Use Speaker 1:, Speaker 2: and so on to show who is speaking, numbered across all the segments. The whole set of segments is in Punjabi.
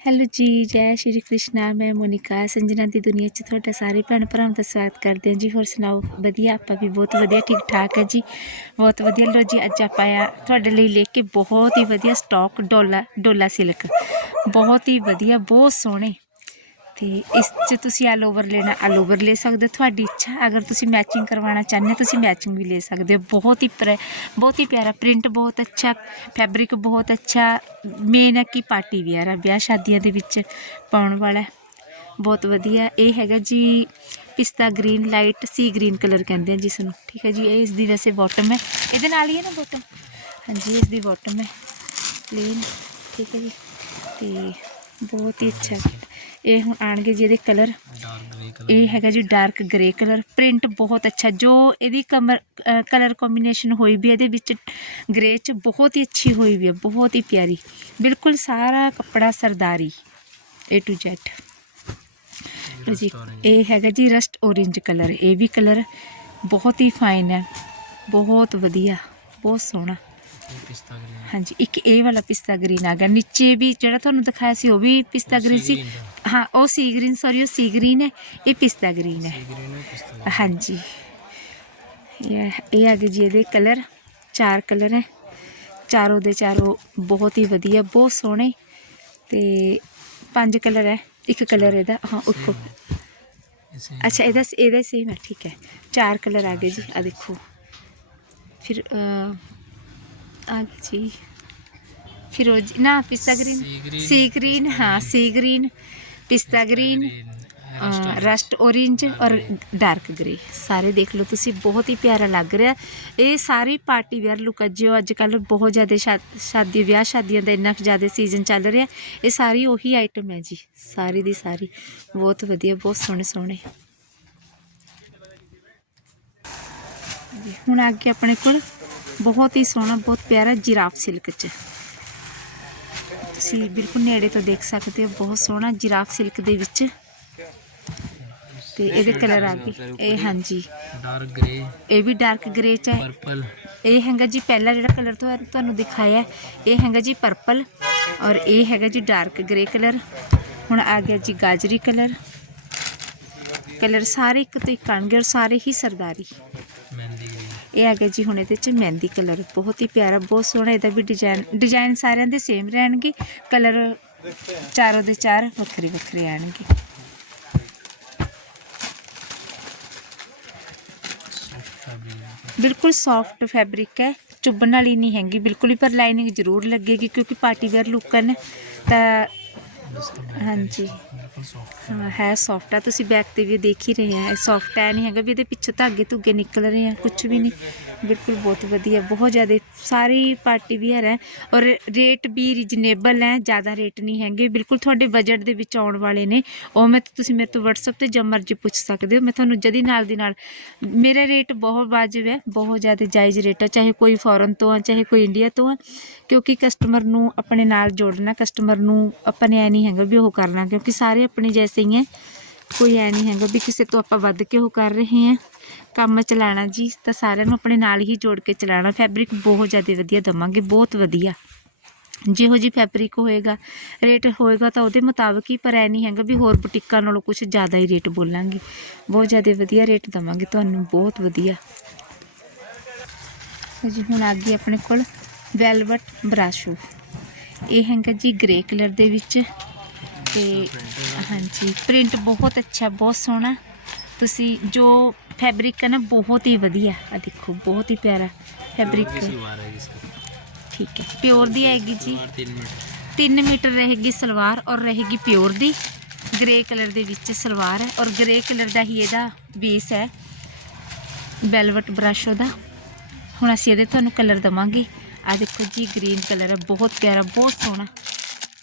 Speaker 1: ਹੈਲੋ ਜੀ, ਜੈ ਸ਼੍ਰੀ ਕ੍ਰਿਸ਼ਨਾ, ਮੈਂ ਮੋਨਿਕਾ, ਸੰਜਨਾ ਦੀ ਦੁਨੀਆ 'ਚ ਤੁਹਾਡਾ ਸਾਰੇ ਭੈਣ ਭਰਾਵਾਂ ਦਾ ਸਵਾਗਤ ਕਰਦੇ ਹਾਂ ਜੀ। ਹੋਰ ਸੁਣਾਓ, ਵਧੀਆ? ਆਪਾਂ ਵੀ ਬਹੁਤ ਵਧੀਆ ਠੀਕ ਠਾਕ ਹੈ ਜੀ। ਬਹੁਤ ਵਧੀਆ। ਲੋ ਜੀ, ਅੱਜ ਆਪਾਂ ਆ ਤੁਹਾਡੇ ਲਈ ਲੈ ਕੇ ਬਹੁਤ ਹੀ ਵਧੀਆ ਸਟਾਕ ਡੋਲਾ ਡੋਲਾ ਸਿਲਕ ਬਹੁਤ ਹੀ ਵਧੀਆ, ਬਹੁਤ ਸੋਹਣੇ। ਤੇ ਇਸ 'ਚ ਤੁਸੀਂ ਆਲ ਓਵਰ ਲੈਣਾ ਆਲ ਓਵਰ ਲੈ ਸਕਦੇ ਹੋ। ਤੁਹਾਡੀ ਇੱਛਾ, ਅਗਰ ਤੁਸੀਂ ਮੈਚਿੰਗ ਕਰਵਾਉਣਾ ਚਾਹੁੰਦੇ ਹੋ, ਤੁਸੀਂ ਮੈਚਿੰਗ ਵੀ ਲੈ ਸਕਦੇ ਹੋ। ਬਹੁਤ ਹੀ ਪ੍ਰ- ਬਹੁਤ ਹੀ ਪਿਆਰਾ ਪ੍ਰਿੰਟ ਬਹੁਤ ਅੱਛਾ ਫੈਬਰਿਕ ਬਹੁਤ ਅੱਛਾ। ਮੇਨ ਹੈ ਕਿ ਪਾਰਟੀ ਵੀਅਰ ਆ, ਵਿਆਹ ਸ਼ਾਦੀਆਂ ਦੇ ਵਿੱਚ ਪਾਉਣ ਵਾਲਾ। ਬਹੁਤ ਵਧੀਆ। ਇਹ ਹੈਗਾ ਜੀ ਪਿਸਤਾ green light sea green colour ਕਹਿੰਦੇ ਆ ਜਿਸ ਨੂੰ ਠੀਕ ਹੈ ਜੀ, ਇਹ ਇਸ ਦੀ ਵੈਸੇ ਬਾਟਮ ਹੈ। ਇਹਦੇ ਨਾਲ ਹੀ ਹੈ ਨਾ ਬਾਟਮ ਹਾਂਜੀ ਇਸ ਦੀ ਬਾਟਮ ਹੈ। ਪਲੇਨ ਠੀਕ ਹੈ ਜੀ। ਤੇ ਬਹੁਤ ਹੀ ਅੱਛਾ। ਇਹ ਹੁਣ ਆਣਗੇ ਜੀ ਇਹਦੇ ਕਲਰ ਇਹ ਹੈਗਾ ਜੀ ਡਾਰਕ ਗ੍ਰੇ ਕਲਰ ਪ੍ਰਿੰਟ ਬਹੁਤ ਅੱਛਾ। ਜੋ ਇਹਦੀ ਕਮਰ ਕਲਰ ਕੰਬੀਨੇਸ਼ਨ ਹੋਈ ਵੀ ਇਹਦੇ ਵਿੱਚ ਗ੍ਰੇ ਚ ਬਹੁਤ ਹੀ ਅੱਛੀ ਹੋਈ ਵੀ ਹੈ, ਬਹੁਤ ਹੀ ਪਿਆਰੀ। ਬਿਲਕੁਲ ਸਾਰਾ ਕੱਪੜਾ ਸਰਦਾਰੀ, A to Z ਲਓ ਜੀ, ਇਹ ਹੈਗਾ ਜੀ ਰਸਟ orange ਕਲਰ ਇਹ ਵੀ ਕਲਰ ਬਹੁਤ ਹੀ ਫਾਈਨ ਹੈ। ਬਹੁਤ ਵਧੀਆ, ਬਹੁਤ ਸੋਹਣਾ।
Speaker 2: ਇਹ ਪਿਸਤਾ ਗ੍ਰੀਨ
Speaker 1: ਹਾਂਜੀ ਇੱਕ ਇਹ ਵਾਲਾ ਪਿਸਤਾ ਗ੍ਰੀਨ ਆ ਗਿਆ। ਨੀਚੇ ਵੀ ਜਿਹੜਾ ਤੁਹਾਨੂੰ ਦਿਖਾਇਆ ਸੀ ਉਹ ਵੀ ਪਿਸਤਾ ਗ੍ਰੀਨ ਸੀ। ਹਾਂ ਉਹ ਸੀ ਗ੍ਰੀਨ ਸੌਰੀ ਉਹ ਸੀ ਗ੍ਰੀਨ ਹੈ। ਇਹ ਪਿਸਤਾ ਗ੍ਰੀਨ ਹੈ। ਹਾਂਜੀ। ਇਹ ਇਹ ਆ ਗਏ ਜੀ ਇਹਦੇ ਕਲਰ ਚਾਰ ਕਲਰ ਹੈ। ਚਾਰੋਂ ਦੇ ਚਾਰੋਂ ਬਹੁਤ ਹੀ ਵਧੀਆ ਬਹੁਤ ਸੋਹਣੇ। ਤੇ ਪੰਜ ਕਲਰ ਹੈ। ਇੱਕ ਕਲਰ ਇਹਦਾ। ਹਾਂ ਉੱਪਰ।
Speaker 2: ਇਸੇ
Speaker 1: ਅੱਛਾ ਇਹਦਾ ਇਹਦਾ ਸੇਮ ਹੈ। ਠੀਕ ਹੈ। ਚਾਰ ਕਲਰ ਆ ਗਏ ਜੀ। ਆ ਦੇਖੋ। ਫਿਰ ਅ, ਆ ਗਈ ਜੀ ਫਿਰੋਜੀ ਨਾ ਪਿਸਤਾ ਗ੍ਰੀਨ?
Speaker 2: ਸੀ ਗ੍ਰੀਨ
Speaker 1: ਹਾਂ ਸੀ ਗ੍ਰੀਨ ਪਿਸਤਾ ਗ੍ਰੀਨ ਰਸਟ orange ਔਰ ਡਾਰਕ ਗ੍ਰੇ ਸਾਰੇ ਦੇਖ ਲਓ ਤੁਸੀਂ ਬਹੁਤ ਹੀ ਪਿਆਰਾ ਲੱਗ ਰਿਹਾ। ਇਹ ਸਾਰੀ ਪਾਰਟੀ ਵੇਅਰ ਲੁੱਕ ਹੈ ਜੋ ਅੱਜ ਕੱਲ ਬਹੁਤ ਜ਼ਿਆਦਾ ਸ਼ਾਦੀ ਵਿਆਹ ਸ਼ਾਦੀਆਂ ਦਾ ਇੰਨਾ ਜ਼ਿਆਦਾ ਸੀਜ਼ਨ ਚੱਲ ਰਿਹਾ। ਇਹ ਸਾਰੀ ਉਹੀ ਆਈਟਮ ਹੈ ਜੀ ਸਾਰੀ ਦੀ ਸਾਰੀ। ਬਹੁਤ ਵਧੀਆ ਬਹੁਤ ਸੋਹਣੇ ਸੋਹਣੇ। ਹੁਣ ਅੱਗੇ ਆਪਣੇ ਕੋਲ। ਬਹੁਤ ਹੀ ਸੋਹਣਾ ਬਹੁਤ ਪਿਆਰਾ ਜਿਰਾਫ ਸਿਲਕ ਚ। ਤੁਸੀਂ ਬਿਲਕੁਲ ਨੇੜੇ ਤੋਂ ਦੇਖ ਸਕਦੇ ਹੋ ਬਹੁਤ ਸੋਹਣਾ ਜਿਰਾਫ ਸਿਲਕ ਦੇ ਵਿੱਚ। ਤੇ ਇਹਦੇ ਕਲਰ ਆ ਗਏ ਇਹ ਹਾਂਜੀ।
Speaker 2: ਡਾਰਕ ਗ੍ਰੇ
Speaker 1: ਇਹ ਵੀ ਡਾਰਕ ਗ੍ਰੇ ਚ ਹੈ।
Speaker 2: ਪਰਪਲ।
Speaker 1: ਇਹ ਹੈਗਾ ਜੀ ਪਹਿਲਾ ਜਿਹੜਾ ਕਲਰ ਤੁਹਾਨੂੰ ਦਿਖਾਇਆ ਇਹ ਹੈਗਾ ਜੀ ਪਰਪਲ ਔਰ ਇਹ ਹੈਗਾ ਜੀ ਡਾਰਕ ਗ੍ਰੇ ਕਲਰ। ਹੁਣ ਆ ਗਿਆ ਜੀ ਗਾਜਰੀ ਕਲਰ। ਕਲਰ ਸਾਰੇ ਇੱਕ ਤੋਂ ਇੱਕ ਆਣਗੇ ਔਰ ਸਾਰੇ ਹੀ ਸਰਦਾਰੀ। ਇਹ ਆ ਗਿਆ ਜੀ ਹੁਣ ਇਹਦੇ ਚ ਮਹਿੰਦੀ ਕਲਰ, ਬਹੁਤ ਹੀ ਪਿਆਰਾ, ਬਹੁਤ ਸੋਹਣਾ ਇਹਦਾ ਵੀ ਡਿਜ਼ਾਈਨ ਡਿਜ਼ਾਈਨ ਸਾਰਿਆਂ ਦੇ ਸੇਮ ਰਹਿਣਗੇ, ਕਲਰ ਚਾਰੋਂ ਦੇ ਚਾਰ ਵੱਖਰੇ ਵੱਖਰੇ ਆਣਗੇ। ਬਿਲਕੁਲ ਸੌਫਟ ਫੈਬਰਿਕ ਹੈ, ਚੁੱਭਣ ਵਾਲੀ ਨਹੀਂ ਹੈਗੀ, ਬਿਲਕੁਲ ਹੀ ਪਰ ਲਾਈਨਿੰਗ ਜ਼ਰੂਰ ਲੱਗੇਗੀ ਕਿਉਂਕਿ ਪਾਰਟੀ ਵੇਅਰ ਲੁੱਕ ਹੈ ਤਾਂ ਹਾਂਜੀ। ਹਾਂ। ਹੈ ਸੌਫਟ ਆ ਤੁਸੀਂ ਬੈਕ ਤੇ ਵੀ ਦੇਖ ਹੀ ਰਹੇ ਆ। ਸੌਫਟ ਹੈ ਨਹੀਂ ਹੈਗਾ ਵੀ ਇਹਦੇ ਪਿੱਛੋਂ ਧਾਗੇ ਧੁੱਗੇ ਨਿਕਲ ਰਹੇ ਆ ਕੁਝ ਵੀ ਨਹੀਂ। ਬਿਲਕੁਲ ਬਹੁਤ ਵਧੀਆ, ਬਹੁਤ ਜ਼ਿਆਦਾ, ਸਾਰੀ ਪਾਰਟੀ ਵੀਅਰ ਹੈ ਔਰ ਰੇਟ ਵੀ ਰੀਜਨੇਬਲ ਹੈ, ਜ਼ਿਆਦਾ ਰੇਟ ਨਹੀਂ ਹੈਗੇ। ਬਿਲਕੁਲ ਤੁਹਾਡੇ ਬਜਟ ਦੇ ਵਿੱਚ ਆਉਣ ਵਾਲੇ ਨੇ। ਉਹ ਮੈਂ, ਤੁਸੀਂ ਮੇਰੇ ਤੋਂ WhatsApp ਤੇ ਜਦ ਮਰਜ਼ੀ ਪੁੱਛ ਸਕਦੇ ਹੋ। ਮੈਂ ਤੁਹਾਨੂੰ ਜਦੀ ਨਾਲ ਦੀ ਨਾਲ, ਮੇਰਾ ਰੇਟ ਬਹੁਤ ਵਾਜਬ ਹੈ, ਬਹੁਤ ਜ਼ਿਆਦਾ ਜਾਇਜ਼ ਰੇਟ ਹੈ। ਚਾਹੇ ਕੋਈ ਫੋਰਨ ਤੋਂ ਆ, ਚਾਹੇ ਕੋਈ ਇੰਡੀਆ ਤੋਂ ਆ। ਕਿਉਂਕਿ ਕਸਟਮਰ ਨੂੰ ਆਪਣੇ ਨਾਲ ਜੋੜਨਾ ਕਸਟਮਰ ਨੂੰ ਆਪਾਂ ਨੇ ਐ ਨਹੀਂ ਹੈਗਾ ਵੀ ਉਹ ਕਰਨਾ। ਕਿਉਂਕਿ ਸਾਰੇ ਆਪਣੇ ਜੈਸੇ ਹੀ ਹੈ। ਕੋਈ ਐ ਨਹੀਂ ਹੈਗਾ ਵੀ ਕਿਸੇ ਤੋਂ ਆਪਾਂ ਵੱਧ ਕੇ ਉਹ ਕਰ ਰਹੇ ਹਾਂ। ਕੰਮ ਚਲਾਣਾ ਜੀ, ਤਾਂ ਸਾਰਿਆਂ ਨੂੰ ਆਪਣੇ ਨਾਲ ਹੀ ਜੋੜ ਕੇ ਚਲਾਣਾ ਫੈਬਰਿਕ ਬਹੁਤ ਜ਼ਿਆਦਾ ਵਧੀਆ ਦਵਾਂਗੇ, ਬਹੁਤ ਵਧੀਆ। ਜਿਹੋ ਜੀ ਫੈਬਰਿਕ ਹੋਏਗਾ, ਰੇਟ ਹੋਏਗਾ ਤਾਂ ਉਹਦੇ ਮੁਤਾਬਕ ਹੀ, ਪਰ ਐ ਨਹੀਂ ਹੈਗਾ ਵੀ ਹੋਰ ਬੁਟੀਕਾਂ ਨਾਲੋਂ ਕੁਝ ਜ਼ਿਆਦਾ ਹੀ ਰੇਟ ਬੋਲਾਂਗੇ। ਬਹੁਤ ਜ਼ਿਆਦਾ ਵਧੀਆ ਰੇਟ ਦਵਾਂਗੇ, ਤੁਹਾਨੂੰ ਬਹੁਤ ਵਧੀਆ। ਜੀ ਹੁਣ ਆ ਗਈ ਆਪਣੇ ਕੋਲ ਵੈਲਵਟ ਬਰਾਸ਼ੋ। ਇਹ ਹੈਗਾ ਜੀ ਗ੍ਰੇ ਕਲਰ ਦੇ ਵਿੱਚ। ਤੇ ਹਾਂਜੀ ਪ੍ਰਿੰਟ ਬਹੁਤ ਅੱਛਾ ਬਹੁਤ ਸੋਹਣਾ। ਤੁਸੀਂ ਜੋ ਫੈਬਰਿਕ ਹੈ ਨਾ ਬਹੁਤ ਹੀ ਵਧੀਆ। ਆ ਦੇਖੋ ਬਹੁਤ ਹੀ ਪਿਆਰਾ ਫੈਬਰਿਕ ਠੀਕ ठीक है
Speaker 2: प्योर दी आएगी
Speaker 1: जी ਮੀਟਰ। ਰਹੇਗੀ ਸਲਵਾਰ ਔਰ ਰਹੇਗੀ ਪਿਓਰ ਦੀ। दी ਕਲਰ ਦੇ ਵਿੱਚ ਸਲਵਾਰ ਹੈ ਔਰ ग्रे ਕਲਰ ਦਾ ਹੀ ਇਹਦਾ ਬੇਸ ਹੈ। ਵੈਲਵਟ ਬ੍ਰਸ਼ ਉਹਦਾ। ਹੁਣ ਅਸੀਂ ਇਹਦੇ ਤੁਹਾਨੂੰ ਕਲਰ ਦਵਾਂਗੇ। ਆ ਦੇਖੋ ਜੀ ਗ੍ਰੀਨ ਕਲਰ ਹੈ ਬਹੁਤ ਪਿਆਰਾ ਬਹੁਤ ਸੋਹਣਾ।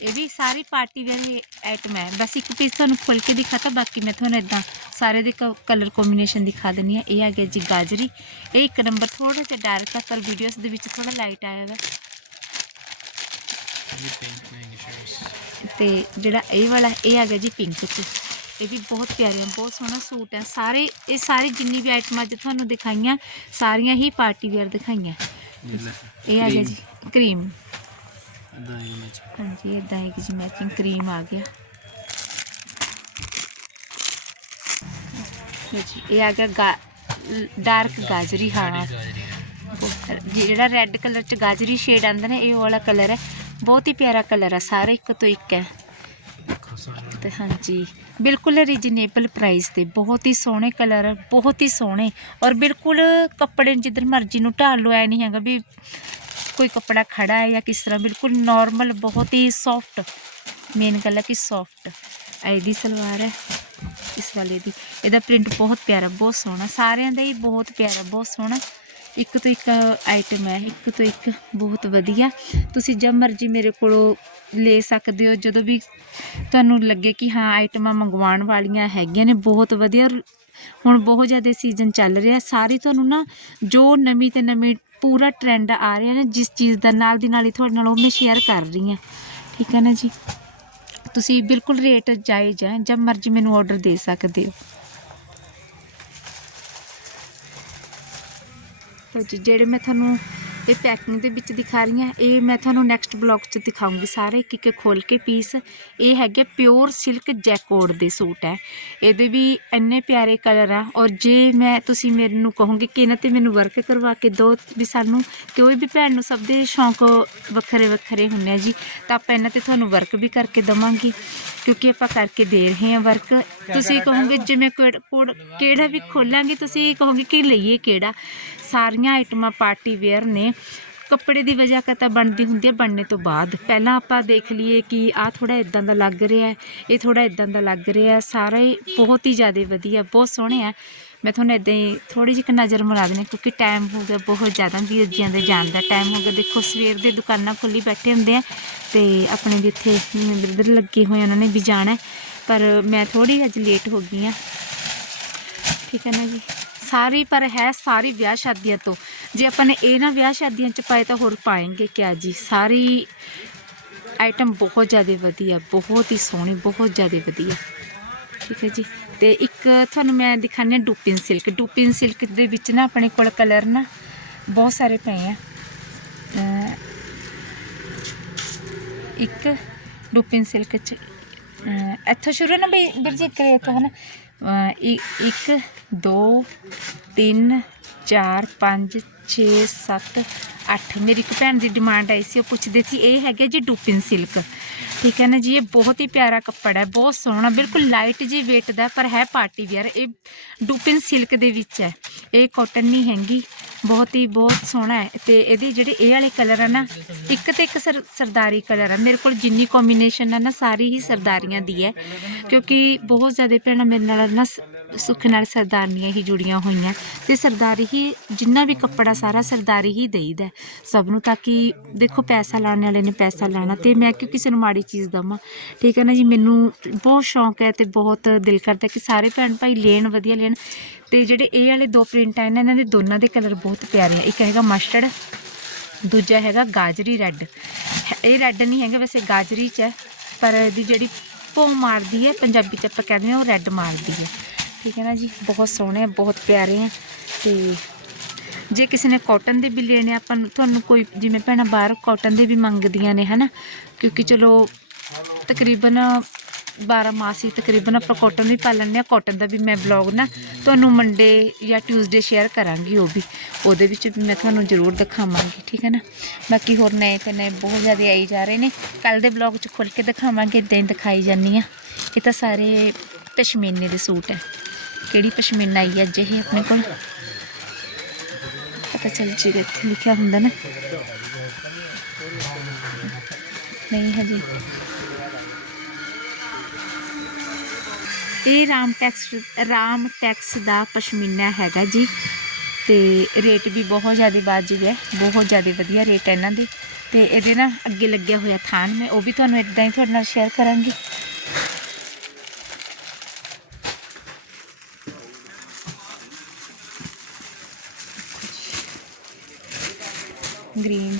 Speaker 1: ਇਹ ਵੀ ਸਾਰੀ ਪਾਰਟੀ ਵੇਅਰ ਆਈਟਮ ਹੈ। ਬਸ ਇੱਕ ਪੀਸ ਤੁਹਾਨੂੰ ਖੋਲ ਕੇ ਦਿਖਾਤਾ ਬਾਕੀ ਮੈਂ ਤੁਹਾਨੂੰ ਇਦਾਂ ਸਾਰੇ ਦੇ ਕਲਰ ਕੰਬੀਨੇਸ਼ਨ ਦਿਖਾ ਦਿੰਨੀ ਆ ਇਹ ਆ ਗਿਆ ਜੀ ਗਾਜਰੀ। ਇਹ ਇੱਕ ਨੰਬਰ ਥੋੜਾ ਜਿਹਾ ਡਾਰਕ ਆ ਪਰ ਵੀਡੀਓਸ ਦੇ ਵਿੱਚ ਥੋੜਾ ਲਾਈਟ ਆਇਆ ਵਾ। ਤੇ ਜਿਹੜਾ ਇਹ ਵਾਲਾ ਇਹ ਆ ਗਿਆ ਜੀ ਪਿੰਕ ਚ। ਇਹ ਵੀ ਬਹੁਤ ਪਿਆਰੇ ਆ ਬਹੁਤ ਸੋਹਣਾ ਸੂਟ ਹੈ ਸਾਰੇ ਇਹ ਸਾਰੇ ਜਿੰਨੀ ਵੀ ਆਈਟਮਾਂ ਅੱਜ ਤੁਹਾਨੂੰ ਦਿਖਾਈਆਂ ਸਾਰੀਆਂ ਹੀ ਪਾਰਟੀ ਵੇਅਰ ਦਿਖਾਈਆਂ। ਇਹ ਆ ਗਿਆ ਜੀ ਕਰੀਮ
Speaker 2: ਇਦਾਂ ਹੀ ਮੈਚ
Speaker 1: ਹਾਂਜੀ ਇਦਾਂ ਇੱਕ ਜੀ ਮੈਚਿੰਗ ਕਰੀਮ ਆ ਗਿਆ। ਜੀ ਇਹ ਆ ਗਿਆ ਡਾਰਕ ਗਾਜਰੀ ਹਾਂ। ਜਿਹੜਾ ਰੈੱਡ ਕਲਰ ਚ ਗਾਜਰੀ ਸ਼ੇਡ ਆਂਦਾ ਨਾ ਇਹ ਵਾਲਾ ਕਲਰ ਹੈ। ਬਹੁਤ ਹੀ ਪਿਆਰਾ ਕਲਰ ਹੈ ਸਾਰੇ ਇੱਕ ਤੋਂ ਇੱਕ ਹੈ। ਤੇ ਹਾਂਜੀ ਬਿਲਕੁਲ ਰੀਜਨੇਬਲ ਪ੍ਰਾਈਸ ਤੇ ਬਹੁਤ ਹੀ ਸੋਹਣੇ ਕਲਰ ਬਹੁਤ ਹੀ ਸੋਹਣੇ। ਔਰ ਬਿਲਕੁਲ ਕੱਪੜੇ ਜਿੱਧਰ ਮਰਜ਼ੀ ਨੂੰ ਢਾਲ ਲਓ ਐ ਨਹੀਂ ਹੈਗਾ ਵੀ ਕੋਈ ਕੱਪੜਾ ਖੜਾ ਹੈ ਜਾਂ ਕਿਸ ਤਰ੍ਹਾਂ, ਬਿਲਕੁਲ ਨਾਰਮਲ ਬਹੁਤ ਹੀ ਸੌਫਟ ਮੇਨ ਗੱਲ ਹੈ ਕਿ ਸੌਫਟ ਐ ਸਲਵਾਰ ਹੈ, ਇਸ ਵਾਲੇ ਦੀ। ਇਹਦਾ ਪ੍ਰਿੰਟ ਬਹੁਤ ਪਿਆਰਾ, ਬਹੁਤ ਸੋਹਣਾ। ਸਾਰਿਆਂ ਦਾ ਹੀ ਬਹੁਤ ਪਿਆਰਾ, ਬਹੁਤ ਸੋਹਣਾ। ਇੱਕ ਤੋਂ ਇੱਕ ਆਈਟਮ ਹੈ, ਇੱਕ ਤੋਂ ਇੱਕ ਬਹੁਤ ਵਧੀਆ। ਤੁਸੀਂ ਜਦ ਮਰਜ਼ੀ ਮੇਰੇ ਕੋਲੋਂ ਲੈ ਸਕਦੇ ਹੋ। ਜਦੋਂ ਵੀ ਤੁਹਾਨੂੰ ਲੱਗੇ ਕਿ ਹਾਂ ਆਈਟਮਾਂ ਮੰਗਵਾਉਣ ਵਾਲੀਆਂ ਹੈਗੀਆਂ ਨੇ, ਬਹੁਤ ਵਧੀਆ। ਔਰ ਹੁਣ ਬਹੁਤ ਜ਼ਿਆਦਾ ਸੀਜ਼ਨ ਚੱਲ ਰਿਹਾ। ਸਾਰੀ ਤੁਹਾਨੂੰ ਨਾ, ਜੋ ਨਵੀਂ ਤੇ ਨਵੀਂ ਪੂਰਾ ਟ੍ਰੈਂਡ ਆ ਰਿਹਾ ਨਾ, ਜਿਸ ਚੀਜ਼ ਦਾ ਨਾਲ ਦੀ ਨਾਲ ਹੀ ਤੁਹਾਡੇ ਨਾਲ ਉਹ ਮੈਂ ਸ਼ੇਅਰ ਕਰ ਰਹੀ ਹਾਂ। ਠੀਕ ਹੈ ਨਾ ਜੀ? ਤੁਸੀਂ ਬਿਲਕੁਲ ਰੇਟ ਜਾਇਜ਼ ਹੈ, ਜਦ ਮਰਜ਼ੀ ਮੈਨੂੰ ਆਰਡਰ ਦੇ ਸਕਦੇ ਹੋ। ਲਓ ਜੀ, ਜਿਹੜੇ ਮੈਂ ਤੁਹਾਨੂੰ ਇਹ ਪੈਕਿੰਗ ਦੇ ਵਿੱਚ ਦਿਖਾ ਰਹੀ ਹਾਂ। ਇਹ ਮੈਂ ਤੁਹਾਨੂੰ ਨੈਕਸਟ ਬਲੌਗ 'ਚ ਦਿਖਾਉਂਗੀ ਸਾਰੇ ਇੱਕ ਇੱਕ ਖੋਲ ਕੇ ਪੀਸ ਇਹ ਹੈਗੇ ਪਿਓਰ ਸਿਲਕ ਜੈਕੋਡ ਦੇ ਸੂਟ ਹੈ। ਇਹਦੇ ਵੀ ਇੰਨੇ ਪਿਆਰੇ ਕਲਰ ਆ। ਔਰ ਜੇ ਮੈਂ ਤੁਸੀਂ ਮੈਨੂੰ ਕਹੋਗੇ ਕਿ ਇਹਨਾਂ ਤੇ ਮੈਨੂੰ ਵਰਕ ਕਰਵਾ ਕੇ ਦਿਓ ਵੀ ਸਾਨੂੰ ਕੋਈ ਵੀ ਭੈਣ ਨੂੰ ਸਭ ਦੇ ਸ਼ੌਂਕ ਵੱਖਰੇ ਵੱਖਰੇ ਹੁੰਦੇ ਆ ਜੀ, ਤਾਂ ਆਪਾਂ ਇਹਨਾਂ ਤੇ ਤੁਹਾਨੂੰ ਵਰਕ ਵੀ ਕਰਕੇ ਦਵਾਂਗੇ, ਕਿਉਂਕਿ ਆਪਾਂ ਕਰਕੇ ਦੇ ਰਹੇ ਹਾਂ ਵਰਕ ਤੁਸੀਂ ਕਹੋਗੇ ਜਿਵੇਂ ਕਿਹੜ- ਕੋੜ- ਕਿਹੜਾ ਵੀ ਖੋਲਾਂਗੇ, ਤੁਸੀਂ ਕਹੋਗੇ ਕਿ ਲਈਏ ਕਿਹੜਾ? ਸਾਰੀਆਂ ਆਈਟਮਾਂ ਪਾਰਟੀ ਵੇਅਰ ਨੇ। ਕੱਪੜੇ ਦੀ ਵਜ੍ਹਾ ਕਾ ਤਾਂ ਬਣਦੀ ਹੁੰਦੀ ਹੈ, ਬਣਨੇ ਤੋਂ ਬਾਅਦ। ਪਹਿਲਾਂ ਆਪਾਂ ਦੇਖ ਲਈਏ ਕਿ ਆਹ ਥੋੜਾ ਇਦਾਂ ਦਾ ਲੱਗ ਰਿਹਾ ਹੈ, ਇਹ ਥੋੜਾ ਇਦਾਂ ਦਾ ਲੱਗ ਰਿਹਾ ਹੈ। ਸਾਰੇ ਬਹੁਤ ਹੀ ਜ਼ਿਆਦਾ ਵਧੀਆ, ਬਹੁਤ ਸੋਹਣੇ ਆ। ਮੈਂ ਤੁਹਾਨੂੰ ਇਦਾਂ ਹੀ ਥੋੜੀ ਜਿਹੀ ਨਜ਼ਰ ਮਾਰ ਦਿੰਦੀ ਕਿਉਂਕਿ ਟਾਈਮ ਹੋ ਗਿਆ ਬਹੁਤ ਜ਼ਿਆਦਾ ਵੀਰ ਜੀਆਂ ਦੇ ਜਾਣ ਦਾ ਟਾਈਮ ਹੋ ਗਿਆ। ਦੇਖੋ, ਸਵੇਰ ਦੇ ਦੁਕਾਨਾਂ ਖੁੱਲੀ ਬੈਠੇ ਹੁੰਦੇ ਆ ਤੇ ਆਪਣੇ ਵੀ ਇੱਥੇ ਇੱਧਰ ਲੱਗੇ ਹੋਏ ਉਹਨਾਂ ਨੇ ਵੀ ਜਾਣਾ ਪਰ ਮੈਂ ਥੋੜੀ ਅੱਜ ਲੇਟ ਹੋ ਗਈ ਆ ਠੀਕ ਹੈ ਨਾ ਜੀ? ਸਾਰੀ, ਪਰ ਹੈ ਸਾਰੀ ਵਿਆਹ ਸ਼ਾਦੀਆਂ ਤੋਂ। ਜੇ ਆਪਾਂ ਨੇ ਇਹ ਨਾ ਵਿਆਹ ਸ਼ਾਦੀਆਂ ਚ ਪਾਏ ਤਾਂ ਹੋਰ ਪਾਏਂਗੇ ਕਿਆ ਜੀ? ਸਾਰੀ ਆਈਟਮ ਬਹੁਤ ਜ਼ਿਆਦਾ ਵਧੀਆ, ਬਹੁਤ ਹੀ ਸੋਹਣੀ, ਬਹੁਤ ਜ਼ਿਆਦਾ ਵਧੀਆ। ਠੀਕ ਹੈ ਜੀ? ਤੇ ਇੱਕ ਤੁਹਾਨੂੰ ਮੈਂ ਦਿਖਾਉਂਦੀ ਹਾਂ ਡੂਪਿਨ ਸਿਲਕ ਡੂਪਿਨ ਸਿਲਕ ਦੇ ਵਿੱਚ ਨਾ ਆਪਣੇ ਕੋਲ ਕਲਰ ਨਾ ਬਹੁਤ ਸਾਰੇ ਪਏ ਆ। ਇੱਕ ਡੂਪਿਨ ਸਿਲਕ ਚ ਇੱਥੋਂ ਸ਼ੁਰੂ ਨਾ ਵੀ ਬਿਰਜੀ ਕਰੇ ਤੋਂ ਹਨਾ? ਅਹ ਇ- ਇੱਕ, ਦੋ, ਤਿੰਨ, ਚਾਰ, ਪੰਜ 6 7 8 ਮੇਰੀ ਇੱਕ ਭੈਣ ਦੀ ਡਿਮਾਂਡ ਆਈ ਸੀ, ਉਹ ਪੁੱਛਦੇ ਸੀ, ਇਹ ਹੈਗਾ ਜੀ ਡੂਪਿਨ ਸਿਲਕ ਠੀਕ ਹੈ ਨਾ ਜੀ, ਇਹ ਬਹੁਤ ਹੀ ਪਿਆਰਾ ਕੱਪੜਾ ਹੈ, ਬਹੁਤ ਸੋਹਣਾ, ਬਿਲਕੁਲ ਲਾਈਟ ਜੀ weight ਦਾ, ਪਰ ਹੈ ਪਾਰਟੀ ਵੇਅਰ ਇਹ ਡੂਪਿਨ ਸਿਲਕ ਦੇ ਵਿੱਚ ਹੈ। ਇਹ ਕਾਟਨ ਨਹੀਂ ਹੈਗੀ, ਬਹੁਤ ਹੀ, ਬਹੁਤ ਸੋਹਣਾ ਹੈ। ਤੇ ਇਹਦੇ ਜਿਹੜੇ ਇਹ ਵਾਲੇ ਕਲਰ ਆ ਨਾ, ਇੱਕ ਤੇ ਇੱਕ ਸਰ- ਸਰਦਾਰੀ ਕਲਰ ਆ। ਮੇਰੇ ਕੋਲ ਜਿੰਨੀ ਕੰਬੀਨੇਸ਼ਨ ਆ ਨਾ, ਸਾਰੀ ਹੀ ਸਰਦਾਰੀਆਂ ਦੀ ਹੈ। ਕਿਉਂਕਿ ਬਹੁਤ ਜ਼ਿਆਦਾ ਭੈਣਾਂ ਮੇਰੇ ਨਾਲ ਨਾ ਸ- ਸੁੱਖ ਨਾਲ ਸਰਦਾਰਨੀਆਂ ਹੀ ਜੁੜੀਆਂ ਹੋਈਆਂ ਤੇ ਸਰਦਾਰੀ ਹੀ ਜਿੰਨਾ ਵੀ ਕੱਪੜਾ ਸਾਰਾ ਸਰਦਾਰੀ ਹੀ ਦੇਈਦਾ। ਸਭ ਨੂੰ ਤਾਂ ਕਿ ਦੇਖੋ ਪੈਸਾ ਲਾਉਣ ਵਾਲੇ ਨੇ ਪੈਸਾ ਲਾਣਾ ਤੇ ਮੈਂ ਕਿਉਂ ਕਿਸੇ ਨੂੰ ਮਾੜੀ ਚੀਜ਼ ਦਵਾਂ? ਠੀਕ ਹੈ ਨਾ ਜੀ, ਮੈਨੂੰ ਬਹੁਤ ਸ਼ੌਂਕ ਹੈ ਤੇ ਬਹੁਤ ਦਿਲ ਕਰਦਾ ਕਿ ਸਾਰੇ ਭੈਣ ਭਾਈ ਲੈਣ, ਵਧੀਆ ਲੈਣ ਤੇ ਜਿਹੜੇ ਇਹ ਵਾਲੇ ਦੋ ਪ੍ਰਿੰਟ ਆ ਇਹਨਾਂ ਇਹਨਾਂ ਦੇ ਦੋਨਾਂ ਦੇ ਕਲਰ ਬਹੁਤ ਪਿਆਰੇ ਆ। ਇੱਕ ਹੈਗਾ ਮਸਟਰਡ, ਦੂਜਾ ਹੈਗਾ ਗਾਜਰੀ ਰੈੱਡ। ਇਹ ਰੈੱਡ ਨਹੀਂ ਹੈਗਾ, ਵੈਸੇ ਗਾਜਰੀ ਚ ਹੈ, ਪਰ ਇਹਦੀ ਜਿਹੜੀ ਭੋਂ ਮਾਰਦੀ ਹੈ, ਪੰਜਾਬੀ ਚ ਆਪਾਂ ਕਹਿੰਦੇ ਹਾਂ ਉਹ ਰੈੱਡ ਮਾਰਦੀ ਹੈ। ਠੀਕ ਹੈ ਨਾ ਜੀ? ਬਹੁਤ ਸੋਹਣੇ ਆ ਬਹੁਤ ਪਿਆਰੇ ਆ। ਤੇ ਜੇ ਕਿਸੇ ਨੇ ਕਾਟਨ ਦੇ ਵੀ ਲੈਣੇ ਆਪਾਂ ਨੂੰ ਤੁਹਾਨੂੰ ਕੋਈ ਜਿਵੇਂ ਭੈਣਾਂ ਬਾਹਰ ਕਾਟਨ ਦੇ ਵੀ ਮੰਗਦੀਆਂ ਨੇ, ਹਨਾ? ਕਿਉਂਕਿ ਚਲੋ, ਤਕਰੀਬਨ 12 ਮਾਸ ਹੀ ਤਕਰੀਬਨ ਆਪਾਂ ਕਾਟਨ ਵੀ ਪਾ ਲੈਂਦੇ ਆ। ਕਾਟਨ ਦਾ ਵੀ ਮੈਂ ਬਲੌਗ ਨਾ ਤੁਹਾਨੂੰ ਮੰਡੇ ਜਾਂ ਟਿਊਜ਼ਡੇ ਸ਼ੇਅਰ ਕਰਾਂਗੀ ਉਹ ਵੀ। ਉਹਦੇ ਵਿੱਚ ਵੀ ਮੈਂ ਤੁਹਾਨੂੰ ਜ਼ਰੂਰ ਦਿਖਾਵਾਂਗੀ, ਠੀਕ ਹੈ ਨਾ? ਬਾਕੀ ਹੋਰ ਨਏ ਤੇ ਨਏ ਬਹੁਤ ਜ਼ਿਆਦਾ ਆਈ ਜਾ ਰਹੇ ਨੇ। ਕੱਲ ਦੇ ਬਲੌਗ 'ਚ ਖੁੱਲ ਕੇ ਦਿਖਾਵਾਂਗੇ ਇਦਾਂ ਹੀ ਦਿਖਾਈ ਜਾਂਦੀ ਆ। ਇਹ ਤਾਂ ਸਾਰੇ ਪਸ਼ਮੀਨੇ ਦੇ ਸੂਟ ਹੈ ਕਿਹੜੀ ਪਸ਼ਮੀਨਾ ਆਈ ਹੈ ਅੱਜ ਇਹ ਆਪਣੇ ਕੋਲ? ਪਤਾ ਚੱਲ ਜੀਗਾ ਇੱਥੇ ਲਿਖਿਆ ਹੁੰਦਾ ਨਾ। ਨਹੀਂ ਹਜੇ। ਇਹ ਰਾਮ ਟੈਕਸ ਰਾਮ ਟੈਕਸ ਦਾ ਪਸ਼ਮੀਨਾ ਹੈਗਾ ਜੀ। ਤੇ ਰੇਟ ਵੀ ਬਹੁਤ ਜ਼ਿਆਦਾ ਵਾਜਿਬ ਹੈ, ਬਹੁਤ ਜ਼ਿਆਦਾ ਵਧੀਆ ਰੇਟ ਹੈ ਇਹਨਾਂ ਦੇ। ਤੇ ਇਹਦੇ ਨਾ ਅੱਗੇ ਲੱਗਿਆ ਹੋਇਆ ਥਾਨ, ਮੈਂ ਉਹ ਵੀ ਤੁਹਾਨੂੰ ਇਦਾਂ ਹੀ ਤੁਹਾਡੇ ਨਾਲ ਸ਼ੇਅਰ ਕਰਾਂਗੀ। ਗ੍ਰੀਨ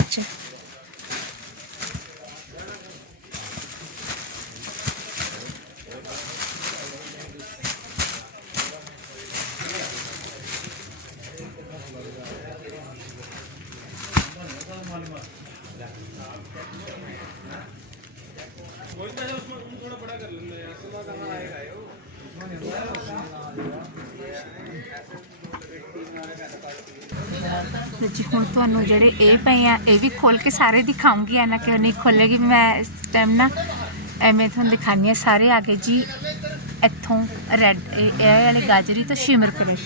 Speaker 1: ਤੁਹਾਨੂੰ ਜਿਹੜੇ ਇਹ ਪਏ ਆ, ਇਹ ਵੀ ਖੋਲ ਕੇ ਸਾਰੇ ਦਿਖਾਉਂਗੀ ਨਾ ਕਿ ਨਹੀਂ ਖੋਲੇਗੀ ਮੈਂ ਇਸ ਟਾਈਮ ਨਾ ਐਵੇਂ ਤੁਹਾਨੂੰ ਦਿਖਾਣੀ ਆ ਸਾਰੇ ਆ ਗਏ ਜੀ ਇੱਥੋਂ ਰੈੱਡ ਇਹ ਇਹ ਵਾਲੇ ਗਾਜਰੀ ਤੋਂ ਸ਼ਿਮਰ ਕਰਸ਼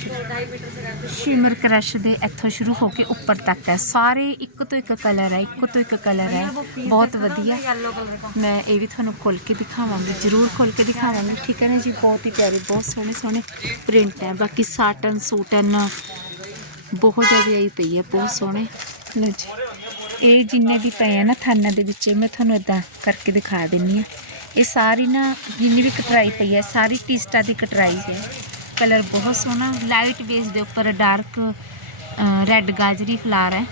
Speaker 1: ਸ਼ਿਮਰ ਕਰਸ਼ ਦੇ ਇੱਥੋਂ ਸ਼ੁਰੂ ਹੋ ਕੇ ਉੱਪਰ ਤੱਕ ਹੈ। ਸਾਰੇ ਇੱਕ ਤੋਂ ਇੱਕ ਕਲਰ ਹੈ, ਇੱਕ ਤੋਂ ਇੱਕ ਕਲਰ ਹੈ। ਬਹੁਤ ਵਧੀਆ। ਮੈਂ ਇਹ ਵੀ ਤੁਹਾਨੂੰ ਖੋਲ ਕੇ ਦਿਖਾਵਾਂਗੀ, ਜ਼ਰੂਰ ਖੋਲ ਕੇ ਦਿਖਾਵਾਂਗੀ। ਠੀਕ ਹੈ ਨਾ ਜੀ? ਬਹੁਤ ਹੀ ਪਿਆਰੇ, ਬਹੁਤ ਸੋਹਣੇ ਸੋਹਣੇ ਪ੍ਰਿੰਟ ਹੈ। ਬਾਕੀ ਸਾਟਨ ਸੂਟਨ ਬਹੁਤ ਜ਼ਿਆਦਾ ਆਈ ਪਈ ਹੈ ਬਹੁਤ ਸੋਹਣੇ। ਲਓ ਜੀ, ਇਹ ਜਿੰਨੇ ਵੀ ਪਏ ਆ ਨਾ ਥਾਨਾਂ ਦੇ ਵਿੱਚ, ਮੈਂ ਤੁਹਾਨੂੰ ਇਦਾਂ ਕਰਕੇ ਦਿਖਾ ਦਿੰਨੀ ਆ। ਇਹ ਸਾਰੀ ਨਾ, ਜਿੰਨੀ ਵੀ ਕਟਰਾਈ ਪਈ ਹੈ ਸਾਰੀ ਟੀਸਟਾ ਦੀ ਕਟਰਾਈ ਹੈ। ਕਲਰ ਬਹੁਤ ਸੋਹਣਾ, ਲਾਈਟ ਬੇਸ ਦੇ ਉੱਪਰ ਡਾਰਕ ਰੈੱਡ ਗਾਜਰੀ ਫਲਾਰ ਹੈ।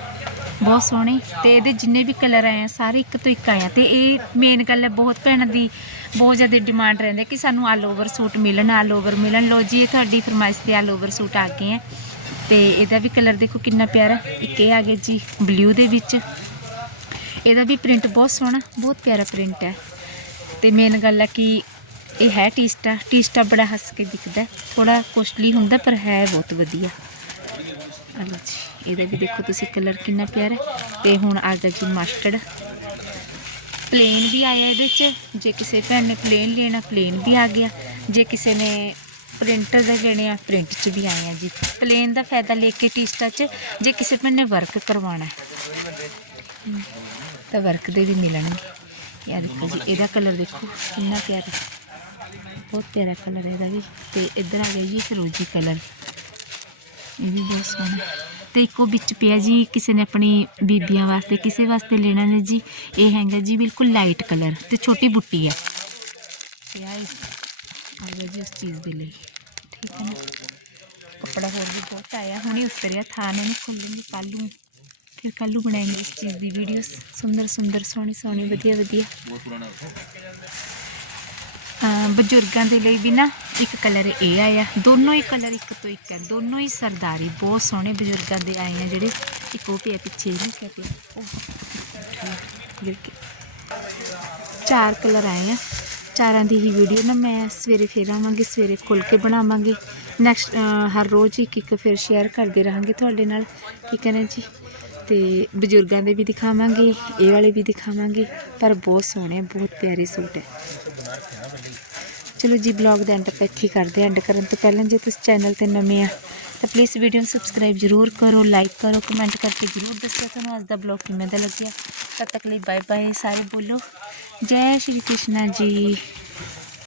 Speaker 1: ਬਹੁਤ ਸੋਹਣੇ, ਤੇ ਇਹਦੇ ਜਿੰਨੇ ਵੀ ਕਲਰ ਆਏ ਆ, ਸਾਰੇ ਇੱਕ ਤੋਂ ਇੱਕ ਆਏ ਆ। ਤੇ ਇਹ ਮੇਨ ਗੱਲ ਹੈ, ਬਹੁਤ ਭੈਣਾਂ ਦੀ ਬਹੁਤ ਜ਼ਿਆਦਾ ਡਿਮਾਂਡ ਰਹਿੰਦੀ ਕਿ ਸਾਨੂੰ ਆਲ ਓਵਰ ਸੂਟ ਮਿਲਣ ਆਲ ਓਵਰ ਮਿਲਣ। ਲੋ ਜੀ, ਇਹ ਤੁਹਾਡੀ ਫਰਮਾਇਸ਼ ਤੇ ਆਲ ਓਵਰ ਸੂਟ ਆ ਗਏ ਆ। ਤੇ ਇਹਦਾ ਵੀ ਕਲਰ ਦੇਖੋ ਕਿੰਨਾ ਪਿਆਰਾ ਇੱਕ ਇਹ ਆ ਗਿਆ ਜੀ ਬਲੂ ਦੇ ਵਿੱਚ। ਇਹਦਾ ਵੀ ਪ੍ਰਿੰਟ ਬਹੁਤ ਸੋਹਣਾ, ਬਹੁਤ ਪਿਆਰਾ ਪ੍ਰਿੰਟ ਹੈ। ਤੇ ਮੇਨ ਗੱਲ ਹੈ ਕਿ ਇਹ ਹੈ ਟੀਸਟਾ ਟੀਸਟਾ ਬੜਾ ਹੱਸ ਕੇ ਦਿਖਦਾ ਥੋੜਾ ਕੋਸਟਲੀ ਹੁੰਦਾ ਪਰ ਹੈ ਬਹੁਤ ਵਧੀਆ। ਆ ਲਓ ਜੀ, ਇਹਦਾ ਵੀ ਦੇਖੋ ਤੁਸੀਂ ਕਲਰ ਕਿੰਨਾ ਪਿਆਰਾ ਹੈ। ਤੇ ਹੁਣ ਆ ਗਿਆ ਜੀ ਮਸਟਰਡ ਪਲੇਨ ਵੀ ਆਇਆ ਇਹਦੇ 'ਚ। ਜੇ ਕਿਸੇ ਭੈਣ ਨੇ ਪਲੇਨ ਲੈਣਾ ਪਲੇਨ ਵੀ ਆ ਗਿਆ। ਜੇ ਕਿਸੇ ਨੇ ਪ੍ਰਿੰਟਰ ਦੇ ਲੈਣੇ ਆ ਪ੍ਰਿੰਟ 'ਚ ਵੀ ਆਏ ਆ ਜੀ। ਪਲੇਨ ਦਾ ਫਾਇਦਾ ਲੈ ਕੇ ਟੀਸਟਾ 'ਚ ਜੇ ਕਿਸੇ ਭੈਣ ਵਰਕ ਕਰਵਾਉਣਾ ਤਾਂ ਵਰਕ ਦੇ ਵੀ ਮਿਲਣਗੇ। ਯਾਰ ਦੇਖੋ ਜੀ, ਇਹਦਾ ਕਲਰ ਦੇਖੋ, ਕਿੰਨਾ ਪਿਆਰਾ। ਬਹੁਤ ਪਿਆਰਾ ਕਲਰ ਇਹਦਾ ਵੀ। ਤੇ ਇੱਧਰ ਆ ਗਿਆ ਜੀ ਫਿਰੋਜ਼ੀ ਕਲਰ ਇਹ ਵੀ ਬਹੁਤ ਸੋਹਣਾ ਹੈ। ਤੇ ਇੱਕੋ ਵਿੱਚ ਪਿਆ ਜੀ, ਕਿਸੇ ਨੇ ਆਪਣੀ ਬੀਬੀਆਂ ਵਾਸਤੇ, ਕਿਸੇ ਵਾਸਤੇ ਲੈਣਾ ਨੇ ਜੀ। ਇਹ ਹੈਗਾ ਜੀ ਬਿਲਕੁਲ ਲਾਈਟ ਕਲਰ ਤੇ ਛੋਟੀ ਬੁੱਟੀ ਹੈ। ਤੇ ਆ ਆ ਜੀ ਉਸ ਚੀਜ਼ ਦੇ ਲਈ। ਠੀਕ ਹੈ ਨਾ? ਕੱਪੜਾ ਹੋਰ ਵੀ ਬਹੁਤ ਆਇਆ। ਹੁਣੇ ਉਤਰਿਆ ਥਾਂ ਨੇ ਖੁੱਲ੍ਹਣਗੇ ਕੱਲ੍ਹ ਨੂੰ। ਫਿਰ ਕੱਲ੍ਹ ਨੂੰ ਬਣਾएंगे ਇਸ ਚੀਜ਼ ਦੀ ਵੀਡੀਓਸ ਸੁੰਦਰ ਸੁੰਦਰ, ਸੋਹਣੀ ਸੋਹਣੀ, ਵਧੀਆ ਵਧੀਆ। ਬਜ਼ੁਰਗਾਂ ਦੇ ਲਈ ਵੀ ਨਾ ਇੱਕ ਕਲਰ ਇਹ ਆਇਆ। ਦੋਨੋਂ ਹੀ ਕਲਰ ਇੱਕ ਤੋਂ ਇੱਕ ਹੈ। ਦੋਨੋਂ ਹੀ ਸਰਦਾਰੀ, ਬਹੁਤ ਸੋਹਣੇ ਬਜ਼ੁਰਗਾਂ ਦੇ ਆਏ ਆ ਜਿਹੜੇ। ਇੱਕ ਉਹ ਪਿਆ ਪਿੱਛੇ ਨਹੀਂ ਕਿਆ ਪਿਆ ਉਹ। ਚਾਰ ਕਲਰ ਆਏ ਆ। ਚਾਰਾਂ ਦੀ ਹੀ ਵੀਡੀਓ ਨਾ ਮੈਂ ਸਵੇਰੇ ਫੇਰ ਆਵਾਂਗੀ, ਸਵੇਰੇ ਖੁੱਲ ਕੇ ਬਣਾਵਾਂਗੇ। ਨੈਕਸਟ ਹਰ ਰੋਜ਼ ਇੱਕ ਇੱਕ ਫਿਰ ਸ਼ੇਅਰ ਕਰਦੇ ਰਹਾਂਗੇ ਤੁਹਾਡੇ ਨਾਲ, ਠੀਕ ਹੈ ਨਾ ਜੀ? ਤੇ ਬਜ਼ੁਰਗਾਂ ਦੇ ਵੀ ਦਿਖਾਵਾਂਗੇ, ਇਹ ਵਾਲੇ ਵੀ ਦਿਖਾਵਾਂਗੇ, ਪਰ ਬਹੁਤ ਸੋਹਣੇ ਬਹੁਤ ਪਿਆਰੇ ਸੂਟ ਹੈ ਚਲੋ ਜੀ ਬਲੌਗ ਦਾ ਐਂਡ ਆਪਾਂ ਇੱਥੇ ਕਰਦੇ ਹਾਂ ਐਂਡ ਕਰਨ ਤੋਂ ਪਹਿਲਾਂ ਜੇ ਤੁਸੀਂ ਚੈਨਲ ਤੇ ਨਵੇਂ ਆ ਤਾਂ ਪਲੀਜ਼ ਵੀਡੀਓ ਨੂੰ ਸਬਸਕ੍ਰਾਈਬ ਜ਼ਰੂਰ ਕਰੋ ਲਾਈਕ ਕਰੋ ਕਮੈਂਟ ਕਰਕੇ ਜ਼ਰੂਰ ਦੱਸਿਓ ਤੁਹਾਨੂੰ ਅੱਜ ਦਾ ਬਲੌਗ ਕਿਵੇਂ ਦਾ ਲੱਗਿਆ। ਤਦ ਤੱਕ ਲਈ ਬਾਏ ਬਾਏ ਸਾਰੇ ਬੋਲੋ। ਜੈ ਸ਼੍ਰੀ ਕ੍ਰਿਸ਼ਨਾ ਜੀ।